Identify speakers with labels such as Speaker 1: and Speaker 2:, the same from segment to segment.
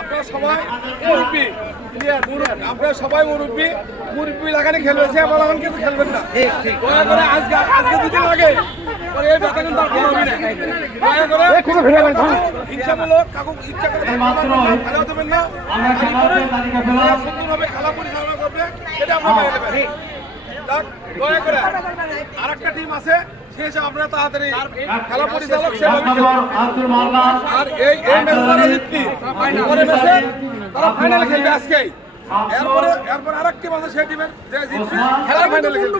Speaker 1: আপনারা সবাই মুরব্বী। আপনারা সবাই মুরব্বী। মুরব্বী লাগানি খেলবে সে বলাগান কিন্তু খেলবেন না। দয়া করে আজকে আজকে যদি লাগে এই ব্যথা কিন্তু আর কোনো হবে না। দয়া করে হিংসামূলক কাকু ইচ্ছা করে খেলা দেবেন না। সুন্দরভাবে খেলা পরিচালনা করবে সেটা মেনে নেবেন। দয়া করে আরেকটা টিম আছে। হিসাবে আপনারা তাড়াতাড়ি খেলা পরিচালক আর এই এই ম্যাচে যারা পরে ম্যাচে তারা ফাইনালে খেলবে আজকেই। এরপরে এরপর আরেকটি ম্যাচে সেই টিমের যে জিতবে খেলার ফাইনালে খেলবে।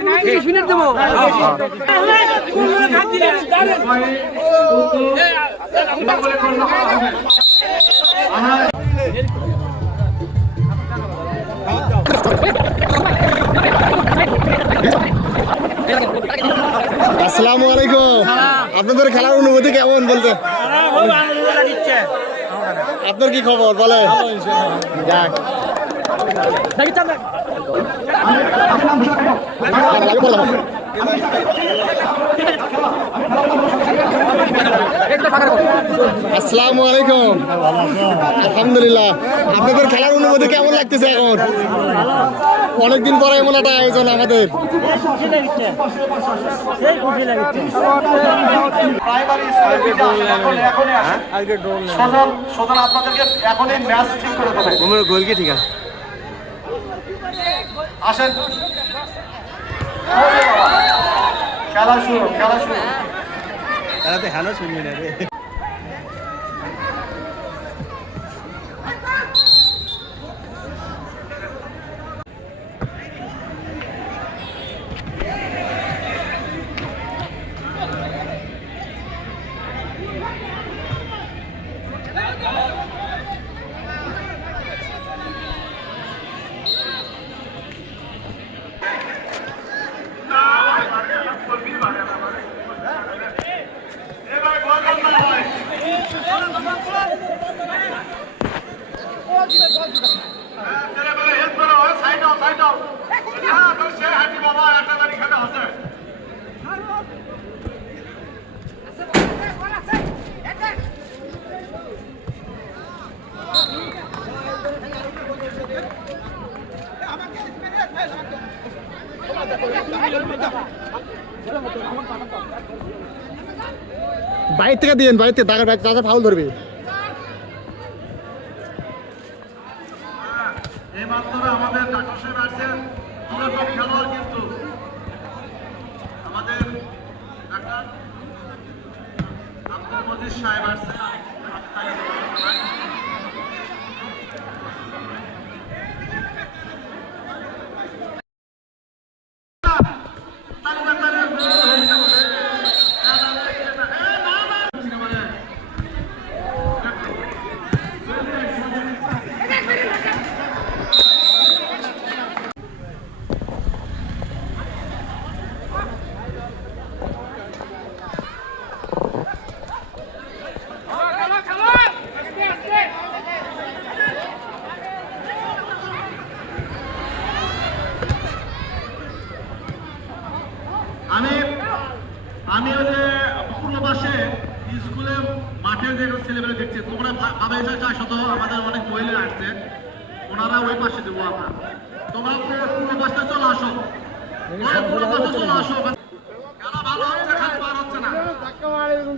Speaker 2: আসসালামু আলাইকুম। আপনাদের খেলার অনুভূতি কেমন বলতে? আপনার কি খবর? বলে যাক। বললাম। আসসালামু আলাইকুম আলহামদুলিল্লাহ আপনাদের খেলার অনুভূতি কেমন লাগতেছে এখন অনেকদিন পরে এমন একটা আয়োজন আমাদের
Speaker 3: প্রাইমারি স্কুলের দিকে আসেন, এখনই- এখনই আসেন। সজল, সজল আপনাদেরকে এখনই ম্যাচ ঠিক করে দেবে।
Speaker 2: গোল কি ঠিক আছে
Speaker 3: আসেন। খেলা শুরু খেলা শুরু।
Speaker 2: তারা তো হ্যালো শুনবি না রে। বাইরে থেকে দিয়েন বাইরে থেকে দাদা দাদা ফাউল ধরবে
Speaker 3: এই আমরা সব খেলোয়াড় কিন্তু। আমাদের ডাক্তার আব্দুল সাহেব আসছে আমি আমি ওই যে পূর্ব পাশে স্কুলে মাঠে যে ছেলেমেলে দেখছি তোমরা ভা- ভাবে যে চারশো তো আমাদের অনেক মহিলা আসছে, ওনারা ওই পাশে দেবো আমরা। তোমরা পুরো পাশে চলে আসো। পূর্ব পাশে চলে আসো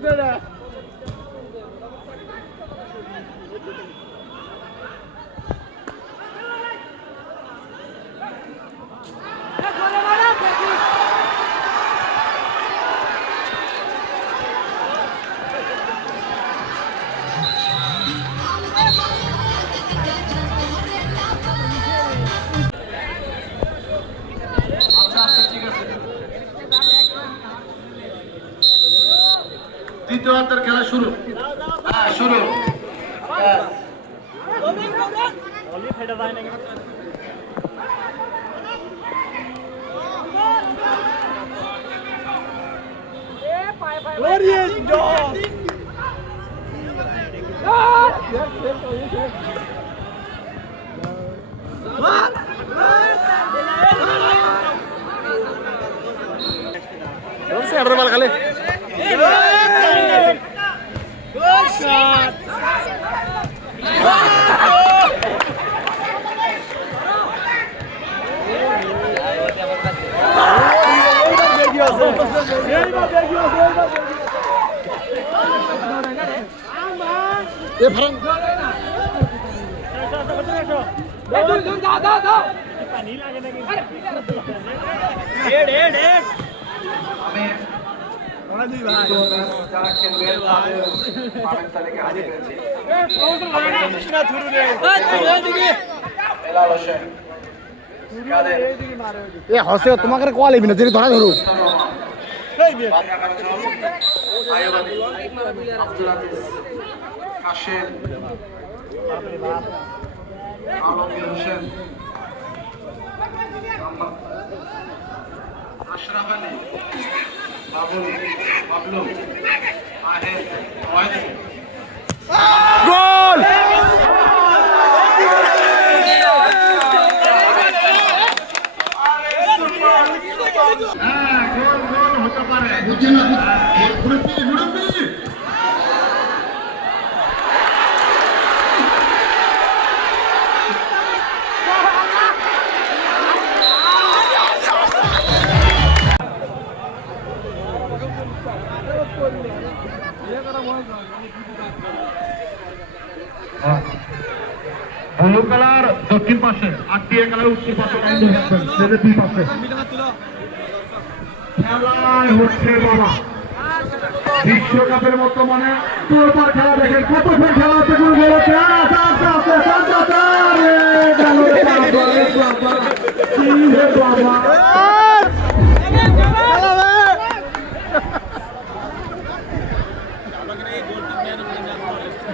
Speaker 3: খেলা দ্বিতীয় অর্ধের খেলা শুরু হ্যাঁ শুরু হ্যাঁ।
Speaker 2: সেটার বল খালি
Speaker 4: এ ফারান
Speaker 5: যারা খেলবে পাবেন তাদেরকে হাজির করেছি এলাল হোসেন কাদের
Speaker 4: এ হসে তোমাকে কোয়া লিবি না যদি ধরা ধরু।
Speaker 2: আব্দুল কাশেম আলমগীর হোসেন আশরাফ আলী বাবুল বাবলু মাহের দক্ষিণ পাশে আর টিয়া উত্তর পাশে ধরবেন সেটা দুই পাশে খেলায় হচ্ছে বাবা বিশ্বকাপের মতো মানে তোরপার খেলা দেখেন কত ফের খেলা হচ্ছে কোন গোল হচ্ছে বাবা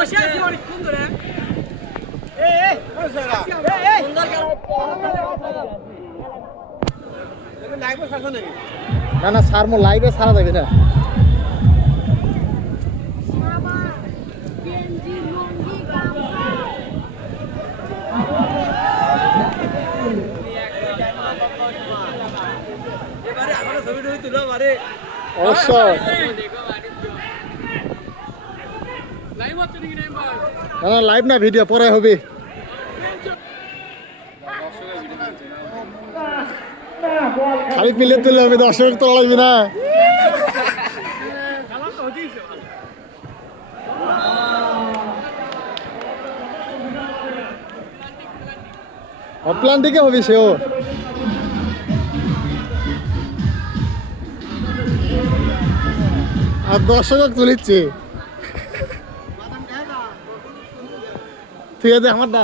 Speaker 3: বসে আছি অনেকক্ষণ ধরে।
Speaker 4: না না স্যার মো লাইভে সারা যাবে না। অবশ্যই। না লাইভ না ভিডিও পরে হবে। খালি পিলে তুলে হবে দর্শক তো লাগবে না। অপ্লান দিকে হবে সেও। আর দর্শক তুলিচ্ছে। ঠিক আছে আমার দা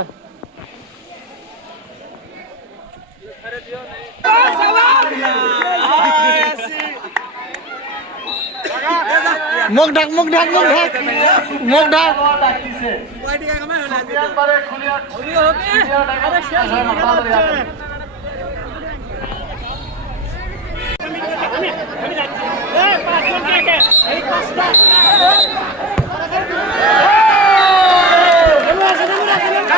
Speaker 4: মুখ ঢাক মুখ ঢাক মুখ ঢাক। মুখ ঢাক।
Speaker 3: কয় টাকা কামাই হলো আজকে?
Speaker 2: একবারে খুলিয়া
Speaker 3: ওই হবে আরে শেষ হয়ে